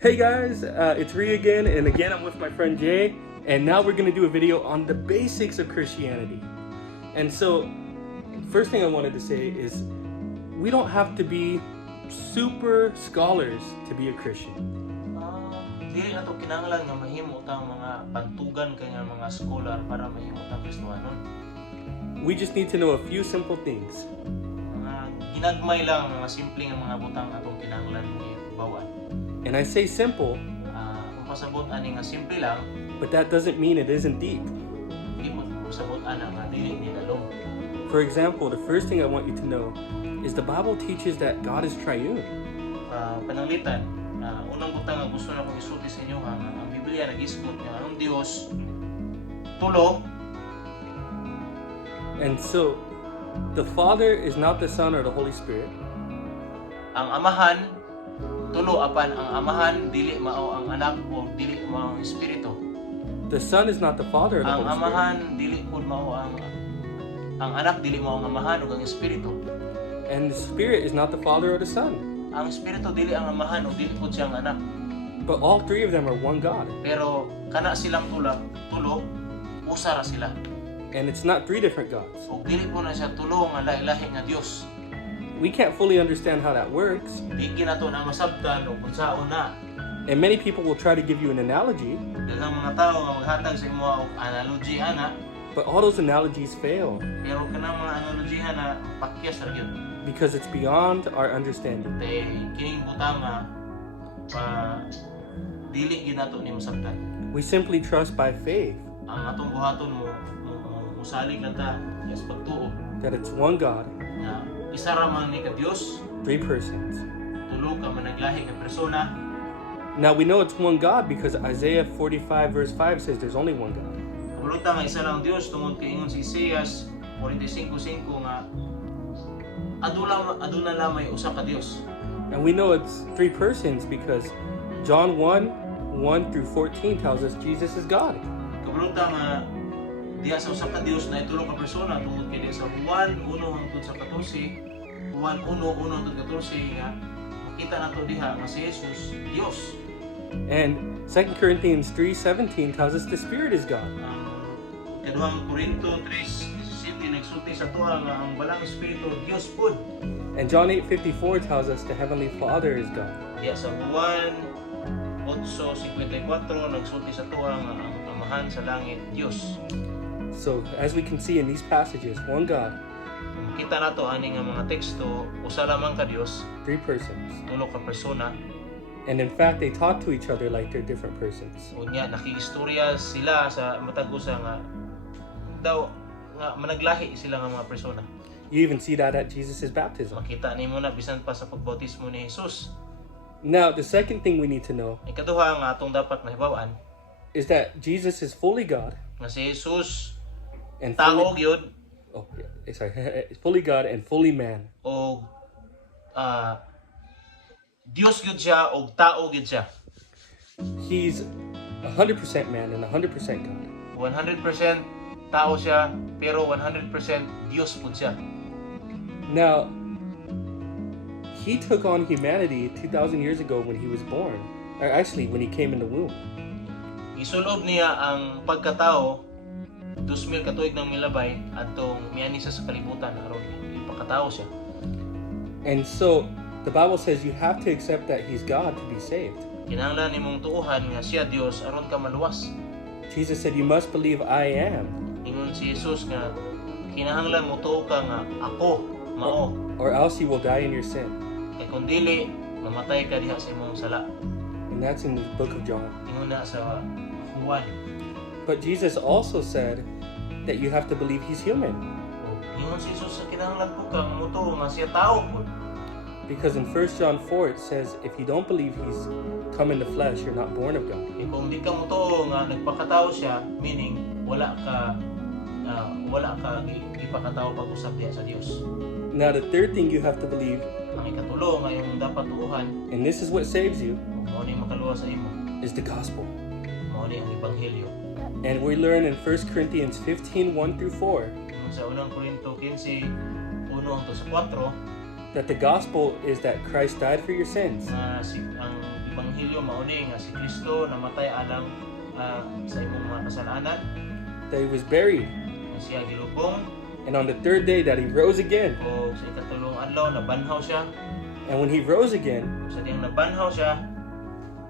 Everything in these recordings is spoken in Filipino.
Hey guys, it's Ree again, and again I'm with my friend Jay, and now we're gonna do a video on the basics of Christianity. And so, first thing I wanted to say is, we don't have to be super scholars to be a Christian. Dili na to kinahanglan nga mahimo tang mga pantugan kay nga mga scholar para mahimo tang Kristohanon. We just need to know a few simple things. Mga ginagmay lang, mga simple nga mga butang atong kinahanglan ibawan. And I say simple, Kung pasabot ani nga simple lang, but that doesn't mean it isn't deep. dili mo pasabot ana nga dili ni dalom. For example, the first thing I want you to know is the Bible teaches that God is triune. Pananglitan, unang butang nga gusto na kong isulti sa inyo nga ang Biblia nag-isgot nga ang Dios tulo. And so, the Father is not the Son or the Holy Spirit. Ang amahan tulo, apan ang amahan dili mao ang anak o dili mao ang espiritu. The Son is not the Father or the Ang Holy Spirit. amahan dili pud mao ang anak dili mao ang amahan ug ang espiritu. And the Spirit is not the Father or the Son. Ang espiritu dili ang amahan ug dili pud siya ang anak. But all three of them are one God. Pero kana silang tulo usa ra sila. And it's not three different gods. Ug dili po na siya tulo nga lahi-lahi nga Dios. We can't fully understand how that works. Di ginato na masabtan o kung saon na. And many people will try to give you an analogy, Daghang mga tao nga maghatag sa imo og analogy ana, but all those analogies fail pero kanang mga analogihan na pakyas ra gyud. because it's beyond our understanding. Tay kining butang nga pa dili ginato ni masabtan. We simply trust by faith Ang atong buhaton mo musalig lang ta yes pagtuo that it's one God, na isa ra man ni ka Dios, three persons. tulo ka man naglahi nga persona. Now we know it's one God because Isaiah 45 verse 5 says there's only one God. Kabulutan nga isa lang Dios tungod kay ingon si Isaias 45:5 nga aduna lamay usa ka Dios. And we know it's three persons because John 1 through 14 tells us Jesus is God. Kabulutan nga diha sa usa ka Dios na tulo ka persona tungod kay sa Juan 1:14, Juan 1:14 nga makita nato diha nga si Jesus Dios. And 2 Corinthians 3:17 tells us the Spirit is God. Kaduhang Korinto 3:17 nagsulti sa tuha nga ang balang espiritu Dios pud. And John 8:54 tells us the Heavenly Father is God. Diya sa Juan 8:54 nagsulti sa tuha nga ang amahan sa langit Dios. So as we can see in these passages, one God, Kung makita nato ani nga mga teksto, usa lamang ka Dios, three persons. tulo ka persona. And in fact, they talk to each other like they're different persons. Unya nakiistorya sila sa matag usa nga daw nga managlahi sila nga mga persona. You even see that at Jesus' baptism. Makita nimo na bisan pa sa pagbautismo ni Jesus. Now, the second thing we need to know Ikaduha nga atong dapat mahibaw-an is that Jesus is fully God nga si Jesus and tao fully, gyud fully God and fully man. o Dios gyud siya o tao gyud siya. He's 100% man and 100% God. 100% tao siya pero 100% Dios pud siya. Now, he took on humanity 2,000 years ago when he was born, or actually when he came in the womb. Isulob niya ang pagkatao 2,000 katuig ng milabay atong miani sa kalibutan aron ipakatao siya. And so, the Bible says you have to accept that he's God to be saved. Kinahanglan nimong tuuhan nga siya Dios aron ka maluwas. Jesus said, you must believe I am, Ingon si Jesus nga kinahanglan mo tuo ka nga ako mao or else you will die in your sin. kay kun dili mamatay ka diha sa imong sala. And that's in the book of John. Ingon na sa Juan. But Jesus also said that you have to believe he's human. Ingon si Jesus sa kinahanglan ko kang mutuo nga siya tao pud. Because in 1 John 4 it says, if you don't believe he's come in the flesh, you're not born of God. Kung di ka mutuo nga nagpakatao siya, meaning wala ka ipakatao pag-usap diha sa Dios. Now the third thing you have to believe, Ang ikatulo nga yung dapat tuuhan, and this is what saves you, mao ni makaluwa sa imo, is the gospel. mao ni ang ebanghelyo. And we learn in 1 Corinthians 15, 1 through 4, Ingon sa unang Korinto 15, 1 hangtod sa 4, that the gospel is that Christ died for your sins nga ang ebanghelyo mao ni nga si Kristo namatay alang sa imong mga kasalanan, that he was buried, nga siya gilubong, and on the third day that he rose again. o sa ikatulong adlaw nabanhaw siya. And when he rose again, Sa diyang nabanhaw siya,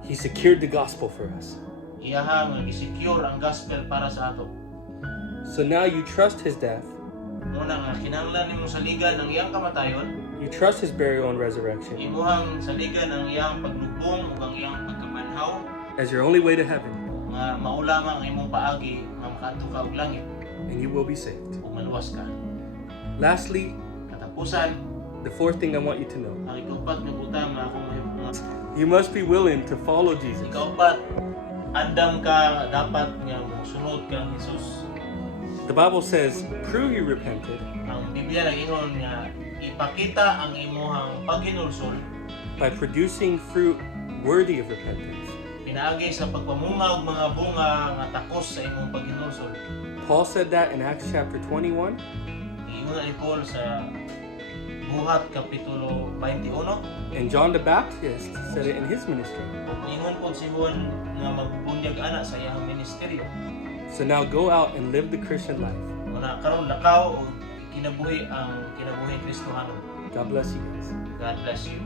he secured the gospel for us. iyaha nga gi-secure ang gospel para sa ato. So now you trust his death, Muna nga kinahanglan nimo saligan ang iyang kamatayon, you trust his burial and resurrection imuhang saligan ang iyang paglubong ug ang iyang pagkabanhaw, as your only way to heaven, nga maulamang ang imong paagi nga makaadto ka og langit and you will be saved. ug maluwas ka. Lastly, Katapusan, the fourth thing I want you to know, ang ikapat nga butang nga akong mahibungan. you must be willing to follow Jesus. Ikaupat, andam ka dapat nga mosunod kang Hesus. The Bible says, prove you repented Ang Biblia nag-ingon nga ipakita ang imuhang paghinulsol by producing fruit worthy of repentance. pinaagi sa pagpamunga og mga bunga nga takos sa imong paghinulsol. Paul said that in Acts chapter 21, Ingon ni Paul sa Buhat kapitulo 21. and John the Baptist said it in his ministry. Ug ingon po si Juan nga magbunyag ana sa iyang ministeryo. So now go out and live the Christian life. Muna karon lakaw og kinabuhi ang kinabuhi Kristohanon. God bless you guys. God bless you.